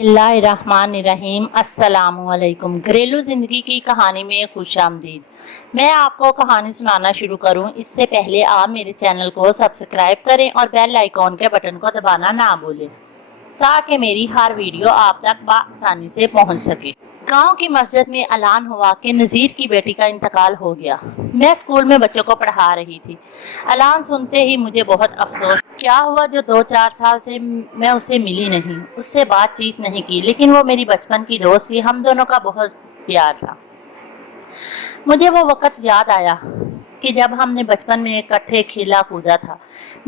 बिस्मिल्लाहिर्रहमानिर्रहीम। अस्सलामुअलैकुम। घरेलू ज़िंदगी की कहानी में खुश आमदीद। मैं आपको कहानी सुनाना शुरू करूं इससे पहले आप मेरे चैनल को सब्सक्राइब करें और बेल आइकॉन के बटन को दबाना ना भूलें ताकि मेरी हर वीडियो आप तक आसानी से पहुंच सके। गांव की मस्जिद में ऐलान हुआ कि नज़ीर की बेटी का इंतकाल हो गया। मैं स्कूल में बच्चों को पढ़ा रही थी। ऐलान सुनते ही मुझे बहुत अफसोस। क्या हुआ जो 2-4 साल से मैं उससे मिली नहीं, उससे बातचीत नहीं की, लेकिन वो मेरी बचपन की दोस्त थी। हम दोनों का बहुत प्यार था। मुझे वो वक़्त याद आया कि जब हमने बचपन में इकट्ठे खेला कूदा था।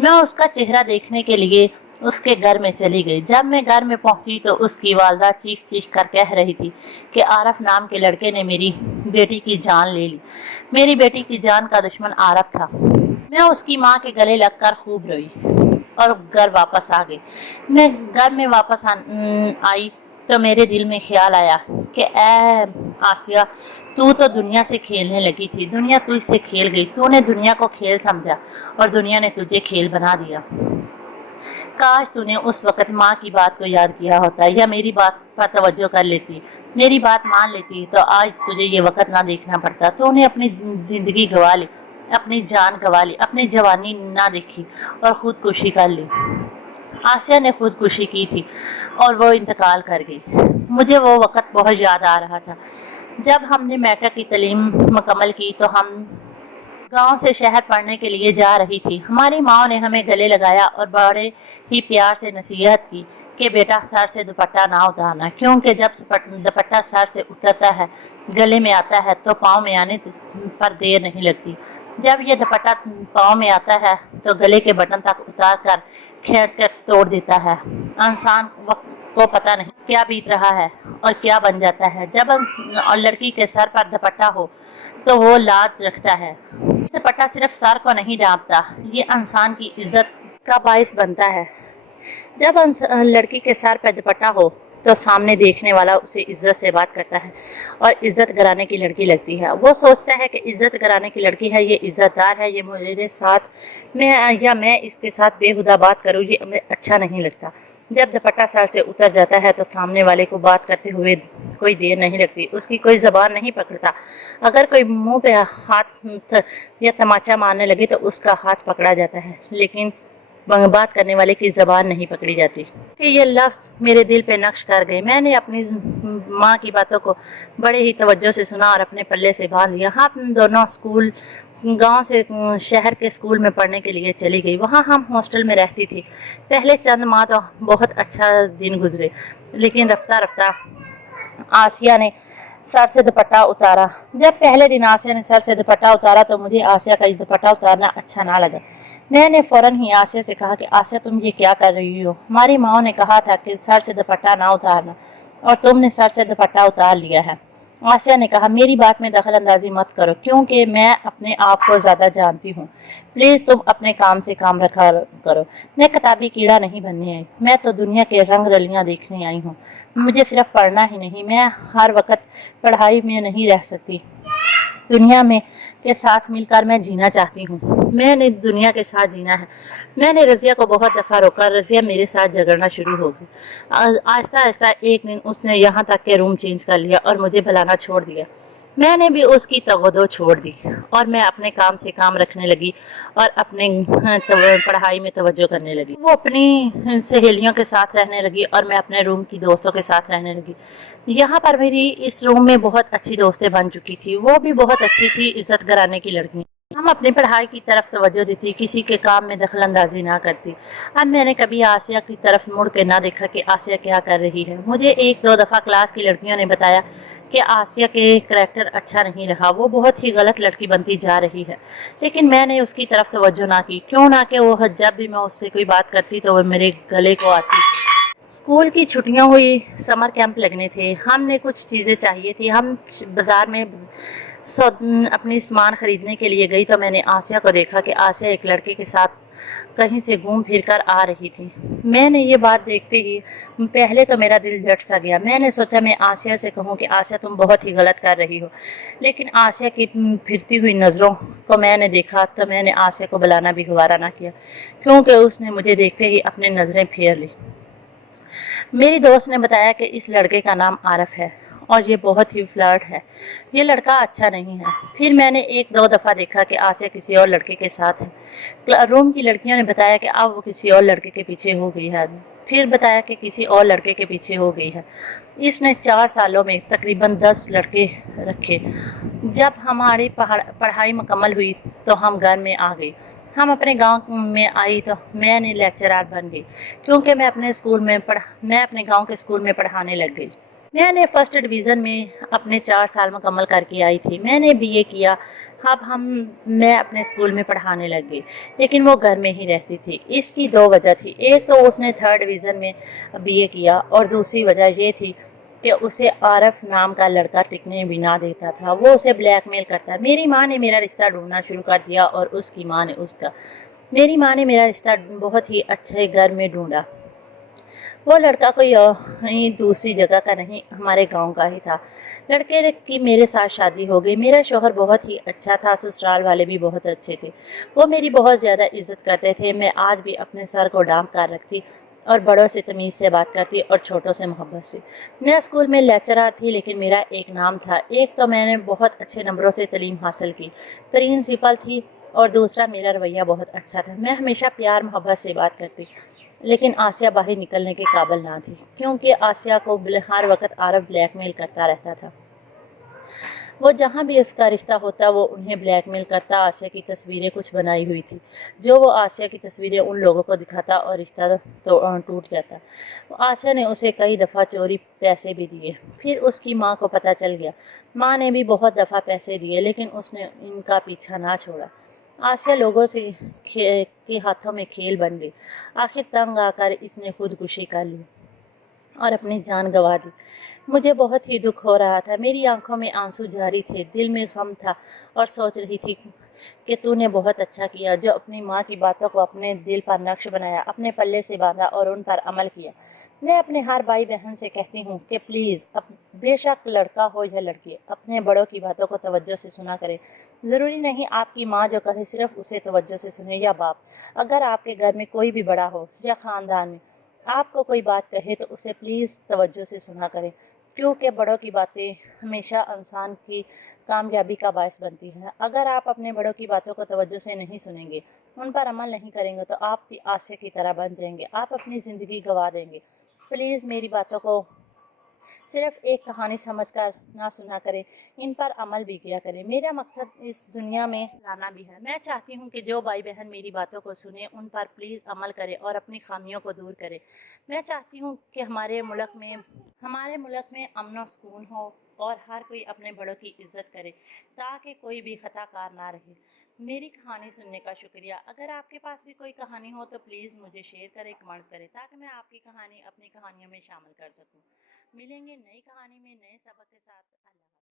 मैं उसका चेहरा देखने के लिए उसके घर में चली गई। जब मैं घर में पहुंची तो उसकी वालदा चीख चीख कर कह रही थी कि आरफ नाम के लड़के ने मेरी बेटी की जान ले ली। मेरी बेटी की जान का दुश्मन आरफ था। मैं उसकी माँ के गले लगकर खूब रोई और घर वापस आ गई। मैं घर में वापस आई तो मेरे दिल में ख्याल आया कि ए आसिया, तू तो दुनिया से खेलने लगी थी, दुनिया तुझसे खेल गई। तूने दुनिया को खेल समझा और दुनिया ने तुझे खेल बना दिया। काश तूने उस वक़्त माँ की बात को याद किया होता या मेरी बात पर तवज्जो कर लेती, मेरी बात मान लेती तो आज तुझे ये वक़्त ना देखना पड़ता। तूने अपनी ज़िंदगी गंवा ली, अपनी जान गंवा ली, अपनी जवानी ना देखी और खुदकुशी कर ली। आसिया ने खुदकुशी की थी और वो इंतकाल कर गई। मुझे वो वक़्त बहुत याद आ रहा था जब हमने मैट्रिक की तालीम मुकम्मल की तो हम गांव से शहर पढ़ने के लिए जा रही थी। हमारी माँ ने हमें गले लगाया और बड़े ही प्यार से नसीहत की कि बेटा सर से दुपट्टा ना उतारना, क्योंकि जब दुपट्टा सर से उतरता है, गले में आता है तो पाँव में आने पर देर नहीं लगती। जब ये दुपट्टा पाँव में आता है तो गले के बटन तक उतार कर खींच कर तोड़ देता है। इंसान को पता नहीं क्या बीत रहा है और क्या बन जाता है। जब लड़की के सर पर दुपट्टा हो तो वो लाज रखता है। दुपट्टा सिर्फ सर को नहीं ढांपता, ये इंसान की इज्जत का बाइस बनता है। जब लड़की के सर पर दुपट्टा हो तो सामने देखने वाला उसे इज्जत से बात करता है और इज्जत कराने की लड़की लगती है। वो सोचता है कि इज्जत कराने की लड़की है, ये इज्जतदार है, ये मेरे साथ मैं इसके साथ बेहुदा बात करूँ, ये हमें अच्छा नहीं लगता। जब दुपट्टा सर से उतर जाता है तो सामने वाले को बात करते हुए कोई देर नहीं लगती, उसकी कोई ज़बान नहीं पकड़ता। अगर कोई मुंह पे हाथ या तमाचा मारने लगे तो उसका हाथ पकड़ा जाता है, लेकिन बात करने वाले की ज़बान नहीं पकड़ी जाती। ये लफ्ज़ मेरे दिल पे नक्श कर गए। मैंने अपनी माँ की बातों को बड़े ही तवज्जो से सुना और अपने पल्ले से बांध लिया। हम दोनों स्कूल गांव से शहर के स्कूल में पढ़ने के लिए चली गई। वहाँ हम हॉस्टल में रहती थी। पहले चंद माह तो बहुत अच्छा दिन गुजरे, लेकिन रफ्ता रफ्ता आसिया ने सर से दुपट्टा उतारा। जब पहले दिन आसिया ने सर से दुपट्टा उतारा तो मुझे आसिया का दुपट्टा उतारना अच्छा ना लगा। मैंने फ़ौरन ही आसिया से कहा कि आसिया, तुम ये क्या कर रही हो? हमारी माँ ने कहा था कि सर से दुपट्टा ना उतारना और तुमने सर से दुपट्टा उतार लिया है। आसिया ने कहा, मेरी बात में दखल अंदाजी मत करो, क्योंकि मैं अपने आप को ज़्यादा जानती हूँ। प्लीज़ तुम अपने काम से काम रखा करो। मैं किताबी कीड़ा नहीं बनने आई, मैं तो दुनिया के रंग रलियाँ देखने आई हूँ। मुझे सिर्फ पढ़ना ही नहीं, मैं हर वक्त पढ़ाई में नहीं रह सकती। दुनिया में के साथ मिलकर मैं जीना चाहती हूँ। मैंने दुनिया के साथ जीना है। मैंने रज़िया को बहुत दफ़ा रोका। रज़िया मेरे साथ झगड़ना शुरू हो गई। आहिस्ता आहिस्ता एक दिन उसने यहाँ तक के रूम चेंज कर लिया और मुझे बुलाना छोड़ दिया। मैंने भी उसकी तगदो छोड़ दी और मैं अपने काम से काम रखने लगी और अपने पढ़ाई में तवज्जो करने लगी। वो अपनी सहेलियों के साथ रहने लगी और मैं अपने रूम की दोस्तों के साथ रहने लगी। यहाँ पर मेरी इस रूम में बहुत अच्छी दोस्तें बन चुकी थी। वो भी बहुत अच्छी थी, इज्जत कराने की लड़की। हम अपनी पढ़ाई की तरफ तवज्जो देती, किसी के काम में दखल अंदाजी ना करती। अब मैंने कभी आसिया की तरफ मुड़ के ना देखा कि आसिया क्या कर रही है। मुझे 1-2 दफ़ा क्लास की लड़कियों ने बताया कि आसिया के करैक्टर अच्छा नहीं रहा, वो बहुत ही गलत लड़की बनती जा रही है, लेकिन मैंने उसकी तरफ तवज्जो ना की। क्यों ना कि वो जब भी मैं उससे कोई बात करती तो वो मेरे गले को आती। स्कूल की छुट्टियां हुई, समर कैंप लगने थे, हमने कुछ चीज़ें चाहिए थी। हम बाज़ार में अपनी सामान ख़रीदने के लिए गई तो मैंने आसिया को देखा कि आसिया एक लड़के के साथ कहीं से घूम फिर कर आ रही थी। मैंने ये बात देखते ही पहले तो मेरा दिल झट सा गया। मैंने सोचा मैं आसिया से कहूँ कि आसिया, तुम बहुत ही गलत कर रही हो, लेकिन आसिया की फिरती हुई नज़रों को मैंने देखा तो मैंने आसिया को बुलाना भी गवारा ना किया, क्योंकि उसने मुझे देखते ही अपनी नज़रें फेर ली। मेरी दोस्त ने बताया कि इस लड़के का नाम आरफ है और ये बहुत ही फ्लर्ट है, ये लड़का अच्छा नहीं है। फिर मैंने एक दो दफ़ा देखा कि आसिया किसी और लड़के के साथ है। रूम की लड़कियों ने बताया कि अब वो किसी और लड़के के पीछे हो गई है। फिर बताया कि किसी और लड़के के पीछे हो गई है। इसने 4 सालों में तकरीबन 10 लड़के रखे। जब हमारी पढ़ाई मुकम्मल हुई तो हम घर में आ गई। हम अपने गांव में आई तो मैंने लेक्चरर बन गई, क्योंकि मैं अपने गांव के स्कूल में पढ़ाने लग गई। मैंने फर्स्ट डिवीज़न में अपने 4 साल मुकम्मल करके आई थी। मैंने बीए किया। अब मैं अपने स्कूल में पढ़ाने लग गई, लेकिन वो घर में ही रहती थी। इसकी 2 वजह थी। एक तो उसने 3rd डिवीज़न में बीए किया और दूसरी वजह ये थी कि उसे आरफ नाम का लड़का टिकने भी ना देता था। वो उसे ब्लैकमेल करता। मेरी माँ ने मेरा रिश्ता ढूंढना शुरू कर दिया और उसकी माँ ने उसका। मेरी माँ ने मेरा रिश्ता बहुत ही अच्छे घर में ढूंढा। वो लड़का कोई कहीं दूसरी जगह का नहीं, हमारे गांव का ही था। लड़के की मेरे साथ शादी हो गई। मेरा शौहर बहुत ही अच्छा था, ससुराल वाले भी बहुत अच्छे थे। वो मेरी बहुत ज़्यादा इज्जत करते थे। मैं आज भी अपने सर को डांप कर रखती और बड़ों से तमीज़ से बात करती और छोटों से मोहब्बत से। मैं स्कूल में लेक्चरर थी, लेकिन मेरा एक नाम था। एक तो मैंने बहुत अच्छे नंबरों से तालीम हासिल की, प्रिंसिपल थी, और दूसरा मेरा रवैया बहुत अच्छा था। मैं हमेशा प्यार मोहब्बत से बात करती। लेकिन आसिया बाहर निकलने के काबिल ना थी, क्योंकि आसिया को हर वक्त आरफ ब्लैकमेल करता रहता था। वो जहाँ भी उसका रिश्ता होता वो उन्हें ब्लैकमेल करता। आसिया की तस्वीरें कुछ बनाई हुई थी, जो वो आसिया की तस्वीरें उन लोगों को दिखाता और रिश्ता तो टूट जाता। आसिया ने उसे कई दफ़ा चोरी पैसे भी दिए। फिर उसकी माँ को पता चल गया। माँ ने भी बहुत दफ़ा पैसे दिए, लेकिन उसने इनका पीछा ना छोड़ा। आसिया लोगों से के हाथों में खेल बन गई। आखिर तंग आकर इसने खुदकुशी कर ली और अपनी जान गंवा दी। मुझे बहुत ही दुख हो रहा था। मेरी आंखों में आंसू जारी थे, दिल में गम था, और सोच रही थी कि तूने बहुत अच्छा किया जो अपनी माँ की बातों को अपने दिल पर नक्श बनाया, अपने पल्ले से बांधा और उन पर अमल किया। मैं अपने हर भाई बहन से कहती हूँ कि प्लीज़, बेशक लड़का हो या लड़की, अपने बड़ों की बातों को तवज्जो से सुना करें। ज़रूरी नहीं आपकी माँ जो कहे सिर्फ उसे तवज्जो से सुने, या बाप। अगर आपके घर में कोई भी बड़ा हो या ख़ानदान में आपको कोई बात कहे तो उसे प्लीज़ तवज्जो से सुना करें, क्योंकि बड़ों की बातें हमेशा इंसान की कामयाबी का बायस बनती है। अगर आप अपने बड़ों की बातों को तवज्जो से नहीं सुनेंगे, उन पर अमल नहीं करेंगे, तो आप भी आसिया की तरह बन जाएंगे। आप अपनी ज़िंदगी गंवा देंगे। प्लीज़ मेरी बातों को सिर्फ एक कहानी समझकर ना सुना करें, इन पर अमल भी किया करें। मेरा मकसद इस दुनिया में लाना भी है। मैं चाहती हूँ कि जो भाई बहन मेरी बातों को सुने, उन पर प्लीज़ अमल करें और अपनी खामियों को दूर करें। मैं चाहती हूँ कि हमारे मुल्क में अमन और सुकून हो और हर कोई अपने बड़ों की इज्जत करे, ताकि कोई भी खताकार ना रहे। मेरी कहानी सुनने का शुक्रिया। अगर आपके पास भी कोई कहानी हो तो प्लीज़ मुझे शेयर करें, कमेंट्स करें, ताकि मैं आपकी कहानी अपनी कहानियों में शामिल कर सकूं। मिलेंगे नई कहानी में नए सबक के साथ। अल्लाह।